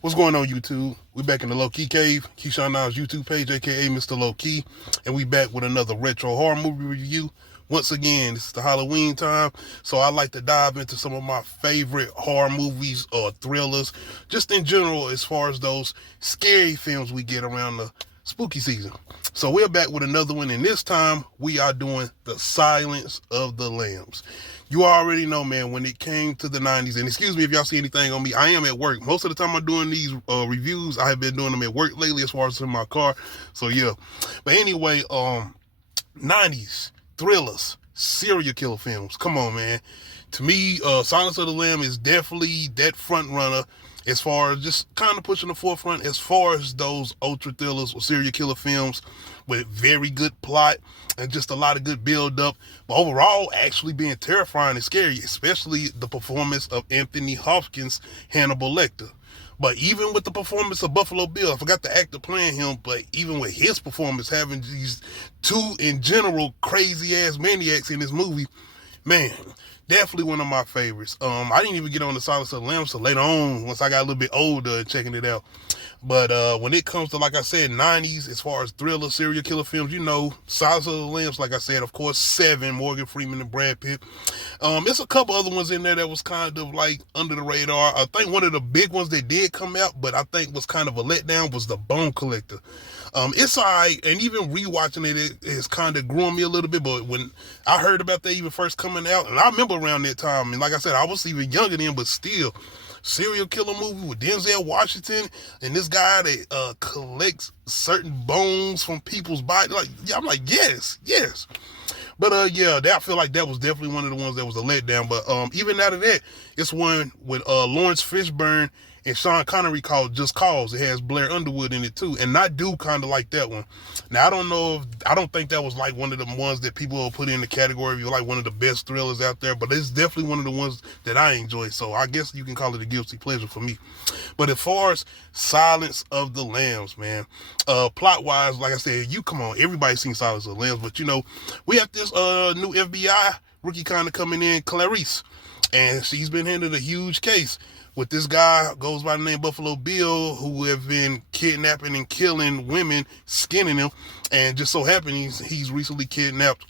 What's going on, YouTube? We back in the Low Key Cave, Keyshawn Niles' YouTube page, aka Mr. Low Key, and we back with another retro horror movie review. Once again, this is the Halloween time, so I like to dive into some of my favorite horror movies or thrillers, just in general, as far as those scary films we get around the spooky season. So we're back with another one, and this time we are doing The Silence of the Lambs. You already know, man, when it came to the 90s, and excuse me if y'all see anything on me, I am at work. Most of the time I'm doing these reviews, I have been doing them at work lately as far as in my car. So yeah. But anyway, 90s thrillers, serial killer films. Come on, man. To me, Silence of the Lamb is definitely that front runner as far as just kind of pushing the forefront as far as those ultra thrillers or serial killer films with very good plot and just a lot of good build up, but overall actually being terrifying and scary, especially the performance of Anthony Hopkins, Hannibal Lecter. But even with the performance of Buffalo Bill, I forgot the actor playing him, but even with his performance, having these two, in general, crazy-ass maniacs in this movie, man, definitely one of my favorites. I didn't even get on the Silence of the Lambs until later on, once I got a little bit older and checking it out. But when it comes to, like I said, 90s, as far as thriller, serial killer films, you know, Silence of the Lambs, like I said, of course, Seven, Morgan Freeman and Brad Pitt. There's a couple other ones in there that was kind of like under the radar. I think one of the big ones that did come out, but I think was kind of a letdown, was The Bone Collector. It's alright, and even rewatching it has kind of grew on me a little bit, but when I heard about that even first coming out, and I remember around that time, and like I said, I was even younger then, but still, serial killer movie with Denzel Washington and this guy that collects certain bones from people's bodies. Like, yeah, I'm like, yes. But yeah, I feel like that was definitely one of the ones that was a letdown. But even out of that, it's one with Lawrence Fishburne and Sean Connery called Just Cause. It has Blair Underwood in it too, and I do kind of like that one. Now I don't think that was like one of the ones that people will put in the category of like one of the best thrillers out there, but it's definitely one of the ones that I enjoy. So I guess you can call it a guilty pleasure for me. But as far as Silence of the Lambs, man, plot wise, like I said, come on, everybody's seen Silence of the Lambs, but you know, we have this new FBI rookie kind of coming in, Clarice, and she's been handed a huge case with this guy goes by the name Buffalo Bill, who have been kidnapping and killing women, skinning them, and just so happens he's recently kidnapped,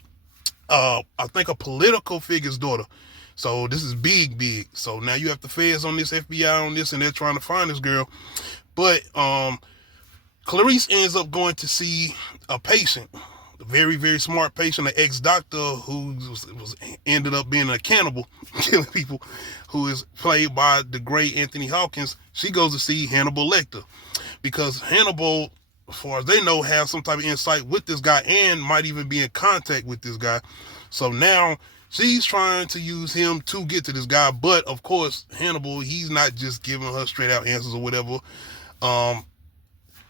I think, a political figure's daughter. So this is big. So now you have the feds on this, FBI on this, and they're trying to find this girl. But Clarice ends up going to see a patient, a very, very smart patient, an ex-doctor who ended up being a cannibal, killing people, who is played by the great Anthony Hopkins. She goes to see Hannibal Lecter because Hannibal, as far as they know, has some type of insight with this guy and might even be in contact with this guy. So now she's trying to use him to get to this guy, but of course Hannibal, he's not just giving her straight out answers or whatever.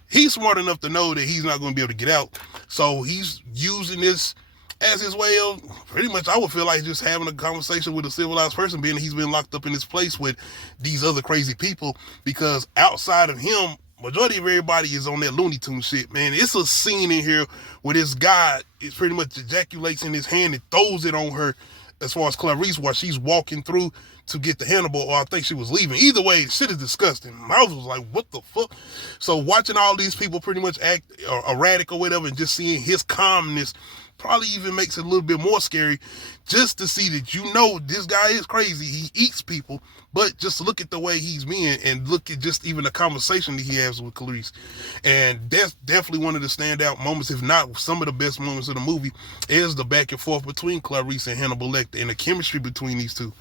He's smart enough to know that he's not going to be able to get out, so he's using this as his way of, pretty much, I would feel like just having a conversation with a civilized person, being that he's been locked up in this place with these other crazy people, because outside of him, majority of everybody is on that Looney Tunes shit, man. It's a scene in here where this guy is pretty much ejaculates in his hand and throws it on her, as far as Clarice, while she's walking through to get to Hannibal, or I think she was leaving. Either way, shit is disgusting. I was like, what the fuck? So watching all these people pretty much act erratic or whatever, and just seeing his calmness probably even makes it a little bit more scary, just to see that, you know, this guy is crazy. He eats people, but just look at the way he's being, and look at just even the conversation that he has with Clarice. And that's definitely one of the standout moments, if not some of the best moments of the movie, is the back and forth between Clarice and Hannibal Lecter and the chemistry between these two.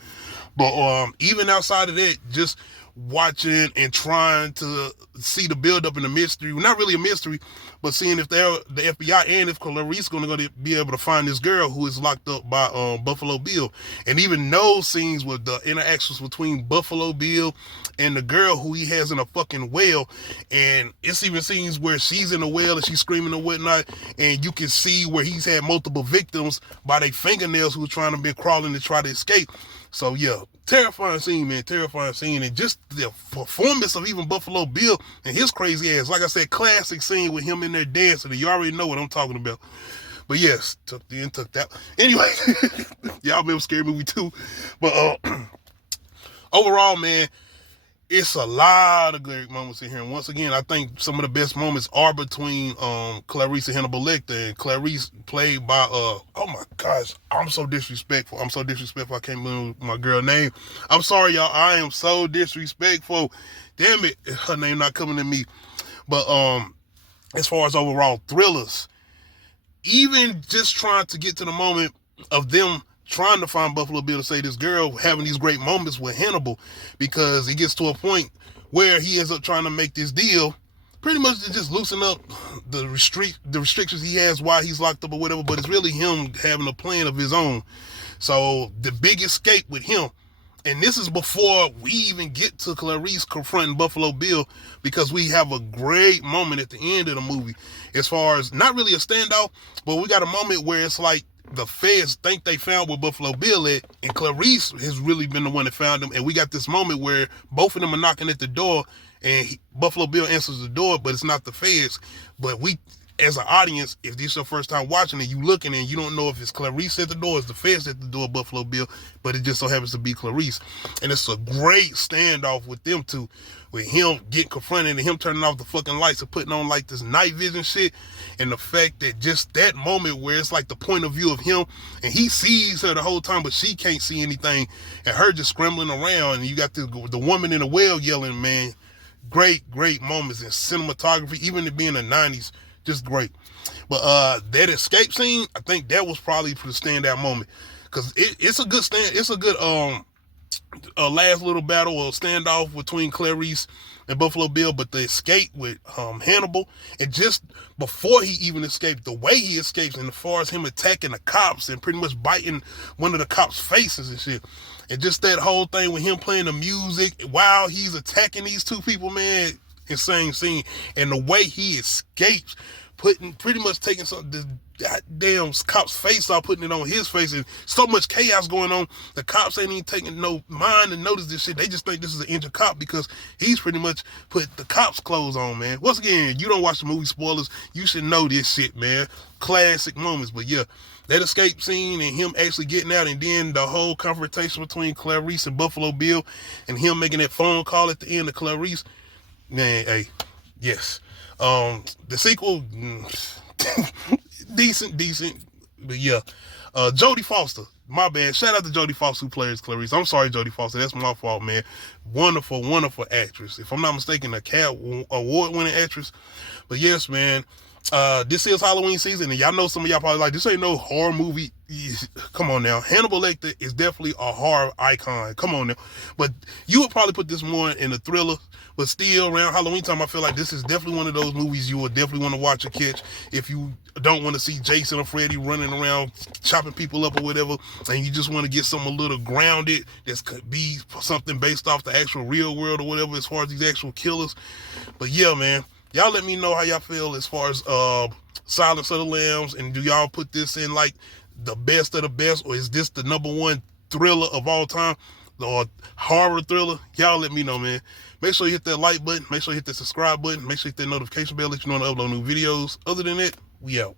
But even outside of that, just watching and trying to see the build-up in the mystery, not really a mystery, but seeing if they're the FBI and if Clarice going to be able to find this girl who is locked up by Buffalo Bill. And even those scenes with the interactions between Buffalo Bill and the girl who he has in a fucking well, and it's even scenes where she's in a well and she's screaming and whatnot, and you can see where he's had multiple victims by their fingernails who are trying to be crawling to try to escape. So yeah, terrifying scene, man, terrifying scene. And just the performance of even Buffalo Bill and his crazy ass, like I said, classic scene with him in there dancing, and you already know what I'm talking about. But yes, took that. Anyway, y'all remember Scary Movie 2. But overall, man, It's a lot of great moments in here. And once again, I think some of the best moments are between Clarice and Hannibal Lecter. And Clarice played by oh my gosh, I'm so disrespectful. I can't remember my girl name. I'm sorry, y'all. I am so disrespectful. Damn it, her name not coming to me. But as far as overall thrillers, even just trying to get to the moment of them trying to find Buffalo Bill to say this girl having these great moments with Hannibal, because he gets to a point where he ends up trying to make this deal pretty much to just loosen up the restrictions he has while he's locked up or whatever, but it's really him having a plan of his own. So the big escape with him, and this is before we even get to Clarice confronting Buffalo Bill, because we have a great moment at the end of the movie as far as not really a standoff, but we got a moment where it's like the feds think they found where Buffalo Bill at, and Clarice has really been the one that found him. And we got this moment where both of them are knocking at the door, and Buffalo Bill answers the door, but it's not the feds. But we, as an audience, if this is your first time watching it, you looking and you don't know if it's Clarice at the door, it's the feds at the door, Buffalo Bill, but it just so happens to be Clarice. And it's a great standoff with them two, with him getting confronted and him turning off the fucking lights and putting on like this night vision shit. And the fact that just that moment where it's like the point of view of him, and he sees her the whole time, but she can't see anything, and her just scrambling around, and you got the woman in the well yelling, man. Great moments in cinematography, even it being the 90s, just great. But that escape scene, I think that was probably the standout moment, because it's a good last little battle or standoff between Clarice and Buffalo Bill. But the escape with Hannibal, and just before he even escaped, the way he escapes, and as far as him attacking the cops and pretty much biting one of the cops' faces and shit, and just that whole thing with him playing the music while he's attacking these two people, man, insane scene. And the way he escapes, pretty much taking the goddamn cop's face off, putting it on his face, and so much chaos going on. The cops ain't even taking no mind to notice this shit. They just think this is an injured cop because he's pretty much put the cop's clothes on, man. Once again, you don't watch the movie, spoilers, you should know this shit, man. Classic moments. But yeah, that escape scene and him actually getting out, and then the whole confrontation between Clarice and Buffalo Bill, and him making that phone call at the end of Clarice, man, hey, yes. The sequel, decent, but yeah. Jodie Foster, my bad. Shout out to Jodie Foster who plays Clarice. I'm sorry, Jodie Foster, that's my fault, man. Wonderful actress. If I'm not mistaken, a Cat Award-winning actress. But yes, man. This is Halloween season, and y'all know some of y'all probably like, this ain't no horror movie. Come on now. Hannibal Lecter is definitely a horror icon. Come on now. But you would probably put this more in a thriller, but still around Halloween time, I feel like this is definitely one of those movies you would definitely want to watch or catch if you don't want to see Jason or Freddy running around chopping people up or whatever, and you just want to get something a little grounded that could be something based off the actual real world or whatever as far as these actual killers. But yeah, man. Y'all let me know how y'all feel as far as Silence of the Lambs, and do y'all put this in like the best of the best, or is this the number one thriller of all time, or horror thriller? Y'all let me know, man. Make sure you hit that like button, make sure you hit that subscribe button, make sure you hit that notification bell, let you know when I upload new videos. Other than that, we out.